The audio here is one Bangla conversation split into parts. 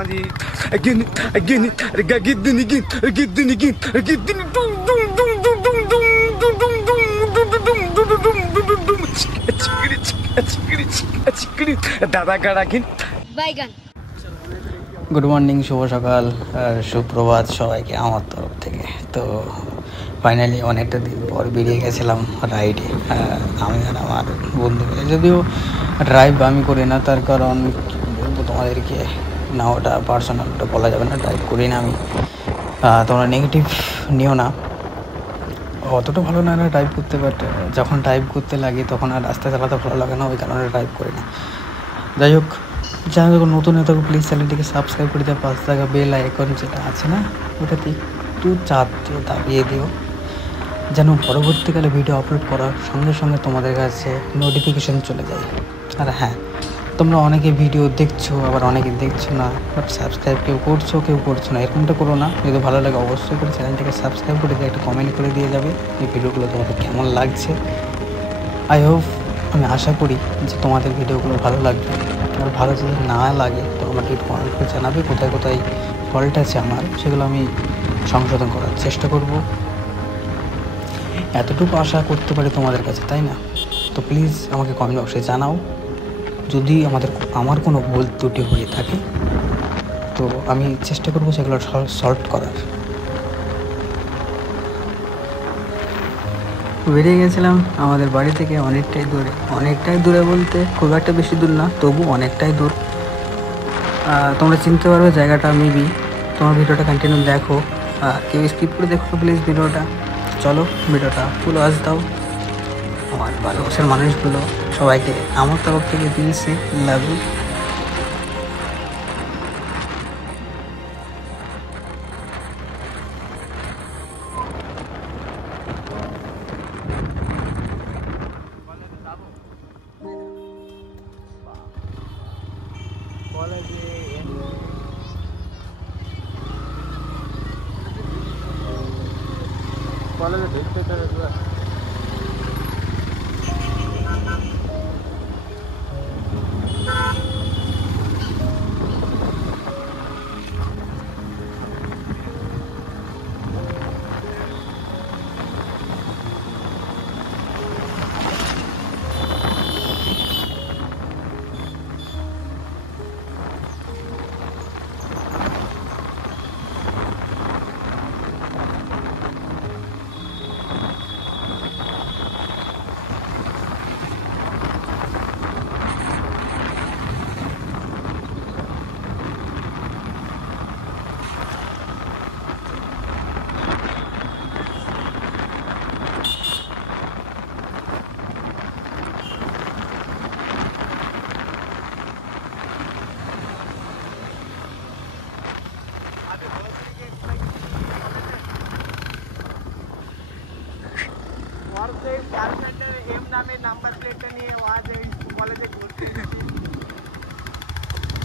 again, again, again, দাদা গাড়া কিন বাইগান। গুড মর্নিং, শুভ সকাল আর সুপ্রভাত সবাইকে আমার তরফ থেকে। তো ফাইনালি অনেকটা দিন পর বেরিয়ে গেছিলাম রাইডে, আমি আর আমার বন্ধু মিলে। যদিও ড্রাইভ আমি করি না, তার কারণ বলবো তোমাদেরকে, না ওটা পার্সোনাল, ওটা বলা যাবে না, ড্রাইভ করি না আমি। তোমরা নেগেটিভ নিও না, অতটা ভালো না ড্রাইভ করতে, বাট যখন ড্রাইভ করতে লাগে তখন আর রাস্তা চালাতে ভালো লাগে না, ওই কারণে ড্রাইভ করি না। যাই হোক, যারা যখন নতুন হয়ে থাকো প্লিজ চ্যানেলটিকে সাবস্ক্রাইব করে দেওয়া, পাশে থাকা বেল আইকন যেটা আছে না, ওটাতে একটু চাপ দিয়ে দাবিয়ে দিও, যেন পরবর্তীকালে ভিডিও আপলোড করার সঙ্গে সঙ্গে তোমাদের কাছে নোটিফিকেশান চলে যায়। আর হ্যাঁ, তোমরা অনেকে ভিডিও দেখছো, আবার অনেকে দেখছো না, বাট সাবস্ক্রাইব কেউ করছো না, এরকমটা করো না। যদি ভালো লাগে অবশ্যই করে চ্যানেলটিকে সাবস্ক্রাইব করে দিয়ে একটা কমেন্ট করে দিয়ে যাবে এই ভিডিওগুলো তোমাদের কেমন লাগছে। আই হোপ, আমি আশা করি যে তোমাদের ভিডিওগুলো ভালো লাগবে। আর ভালো যদি না লাগে তো আমাকে একটু কমেন্ট করে জানাবে কোথায় কোথায় ফল্ট আছে আমার, সেগুলো আমি সংশোধন করার চেষ্টা করব। এতটুকু আশা করতে পারি তোমাদের কাছে, তাই না? তো প্লিজ আমাকে কমেন্ট বক্সে জানাও যদি আমার কোনো ভুল ত্রুটি হয়ে থাকে, তো আমি চেষ্টা করবো সেগুলো সলভ করার। বেরিয়ে গেছিলাম আমাদের বাড়ি থেকে অনেকটাই দূরে বলতে খুব একটা বেশি দূর না, তবু অনেকটাই দূর। তোমরা চিনতে পারবে জায়গাটা মেবি। তোমার ভিডিওটা কন্টিনিউ দেখো, কেউ স্কিপ করে দেখো প্লিজ ভিডিওটা। চলো ভিডিওটা ফুল ওয়াচ দাও। আমার ভালোবাসার মানুষগুলো সবাইকে আমার তরফ থেকে দিয়েছে লাভ ইউ। কলেজে ঢুকতে নাম্বার প্লেটটা নিয়ে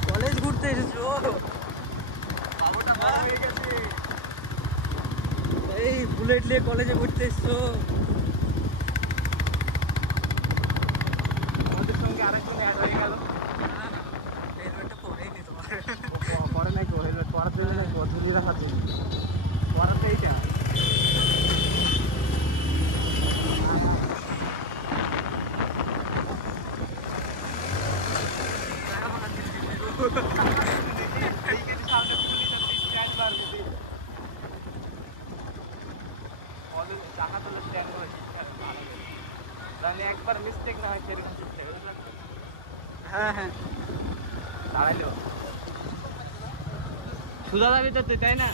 কলেজ ঘুরতে এসেছো? এই বুলেট নিয়ে কলেজে ঘুরতে এসছো? আমাদের সঙ্গে আরেকজন অ্যাড হয়ে গেল। হেলমেটটা পরেই নি তোমার? পরে নাকি হেলমেট পরার জন্য নাকি ঝুলিয়ে রাখার জন্য পরার এইটা। একবার মিস্টেক না হয় সেরকম ছুটতে হবে। হ্যাঁ হ্যাঁ, দাঁড়াইলো সুদা যাবি তো তুই, তাই না?